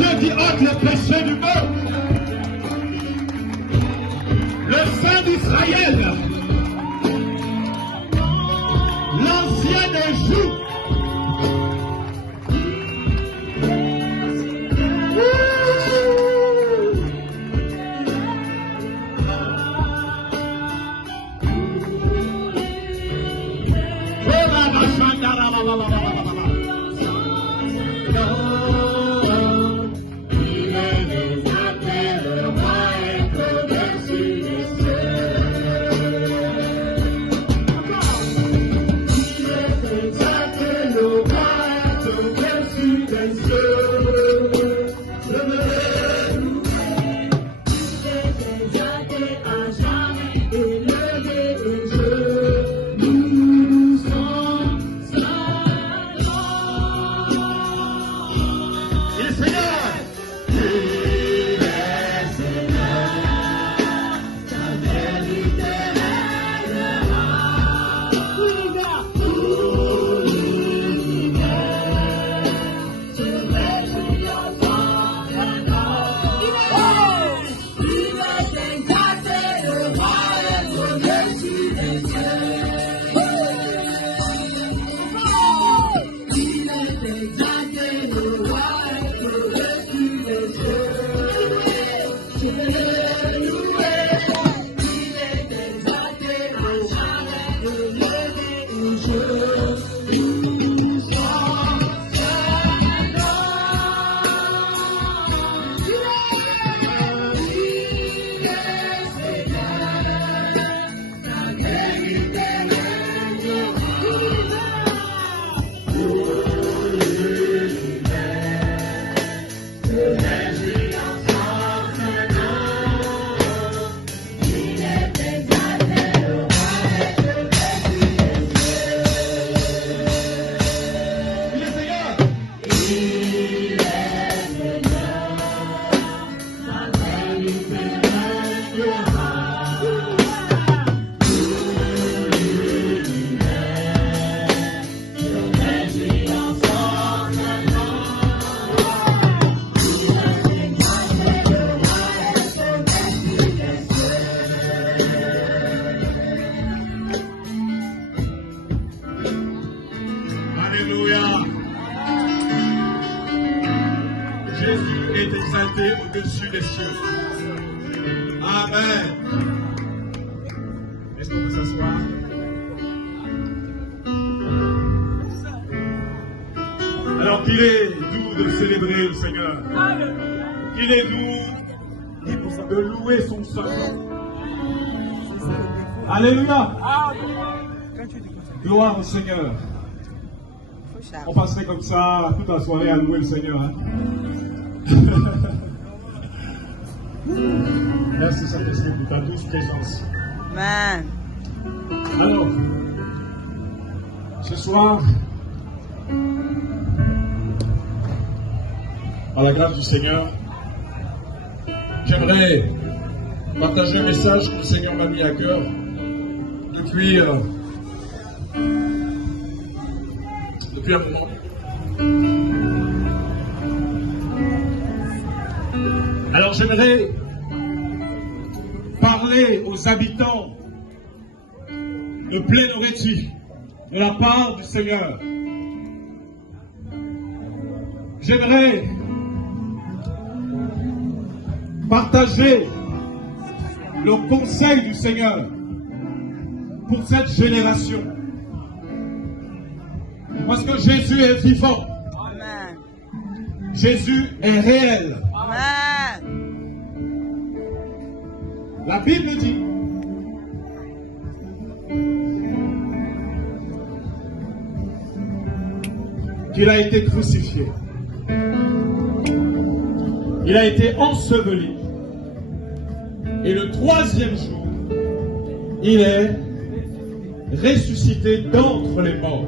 péché qui ôte le péché du monde. Le Saint d'Israël, l'ancien des jours. Au-dessus des cieux. Amen. Est-ce qu'on peut s'asseoir? Alors qu'il est doux de célébrer le Seigneur. Qu'il est doux de louer son Seigneur. Alléluia. Gloire au Seigneur. On passerait comme ça toute la soirée à louer le Seigneur. Hein? Merci Saint-Esprit pour ta douce présence. Amen. Alors, ce soir, par la grâce du Seigneur, j'aimerais partager un message que le Seigneur m'a mis à cœur depuis un moment. Alors j'aimerais parler aux habitants de Plein-Oretti de la part du Seigneur. J'aimerais partager le conseil du Seigneur pour cette génération. Parce que Jésus est vivant. Amen. Jésus est réel. Amen. La Bible dit qu'il a été crucifié. Il a été enseveli. Et le troisième jour, il est ressuscité d'entre les morts.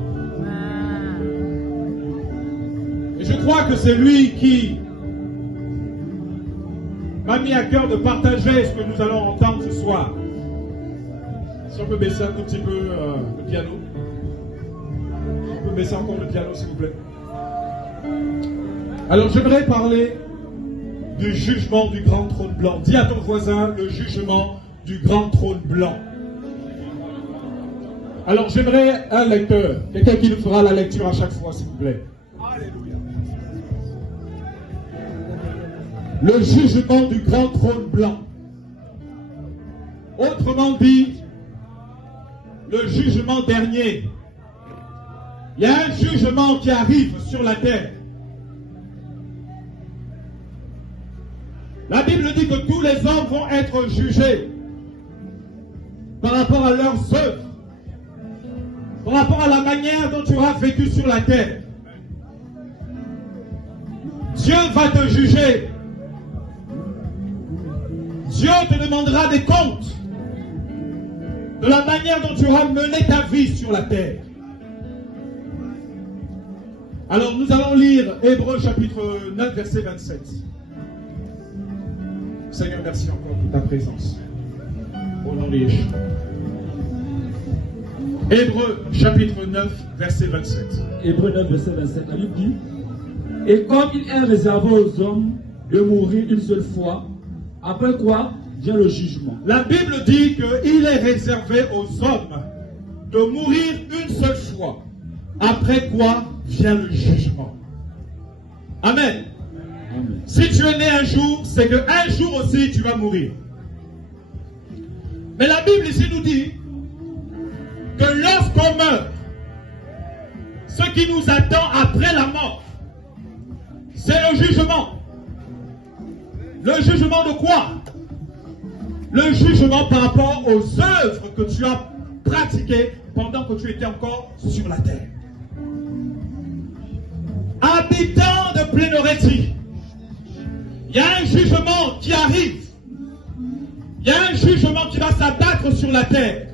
Et je crois que c'est lui qui m'a mis à cœur de partager ce que nous allons entendre ce soir. Si on peut baisser un tout petit peu le piano. On peut baisser encore le piano, s'il vous plaît. Alors, j'aimerais parler du jugement du grand trône blanc. Dis à ton voisin, le jugement du grand trône blanc. Alors j'aimerais un lecteur, quelqu'un qui nous fera la lecture à chaque fois, s'il vous plaît. Alléluia. Le jugement du grand trône blanc. Autrement dit, le jugement dernier. Il y a un jugement qui arrive sur la terre. La Bible dit que tous les hommes vont être jugés par rapport à leurs œuvres, par rapport à la manière dont tu as vécu sur la terre. Dieu va te juger. Dieu te demandera des comptes de la manière dont tu as mené ta vie sur la terre. Alors nous allons lire Hébreux chapitre 9 verset 27. Seigneur, merci encore pour ta présence. Au nom de Yeshua. Hébreux chapitre 9 verset 27. Hébreux 9 verset 27. La Bible dit: et comme il est réservé aux hommes de mourir une seule fois, après quoi vient le jugement. La Bible dit qu'il est réservé aux hommes de mourir une seule fois, après quoi vient le jugement. Amen. Amen. Si tu es né un jour, c'est qu'un jour aussi tu vas mourir. Mais la Bible ici nous dit que lorsqu'on meurt, ce qui nous attend après la mort, c'est le jugement. Le jugement de quoi? Le jugement par rapport aux œuvres que tu as pratiquées pendant que tu étais encore sur la terre. Habitants de Plénorétie, il y a un jugement qui arrive. Il y a un jugement qui va s'abattre sur la terre.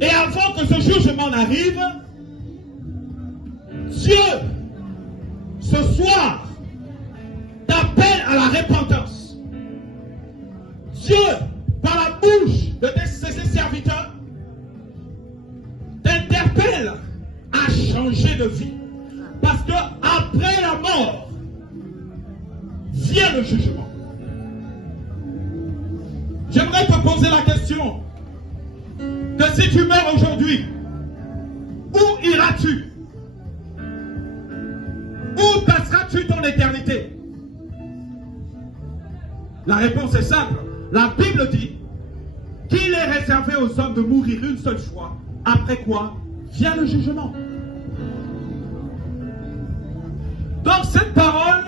Et avant que ce jugement n'arrive, Dieu, ce soir, t'appelle à la repentance. Dieu, par la bouche de ses serviteurs, t'interpelle à changer de vie. Parce que après la mort, vient le jugement. J'aimerais te poser la question que si tu meurs aujourd'hui, où iras-tu? Où passeras-tu ton éternité? La réponse est simple. La Bible dit qu'il est réservé aux hommes de mourir une seule fois, après quoi vient le jugement. Donc cette parole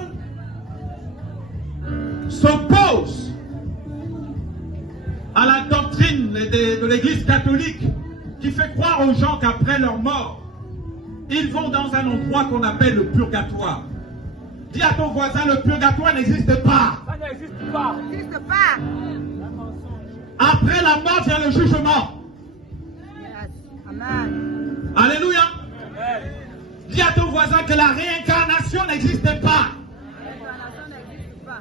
s'oppose à la doctrine de l'Église catholique qui fait croire aux gens qu'après leur mort, ils vont dans un endroit qu'on appelle le purgatoire. Dis à ton voisin, le purgatoire n'existe pas. Ça n'existe pas. N'existe pas. Après la mort, vient le jugement. Yes. Amen. Alléluia. Amen. Dis à ton voisin que la réincarnation n'existe pas. L'incarnation n'existe pas.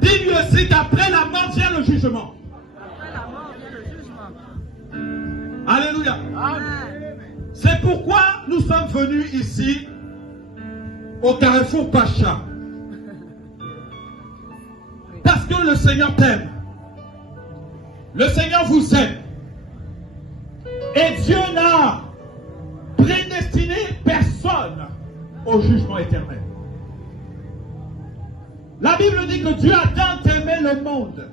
Dis-lui aussi qu'après la mort vient le jugement. Après la mort vient le jugement. Alléluia. Amen. C'est pourquoi nous sommes venus ici au Carrefour Pacha. Parce que le Seigneur t'aime. Le Seigneur vous aime. Et Dieu n'a prédestiné personne au jugement éternel. La Bible dit que Dieu a tant aimé le monde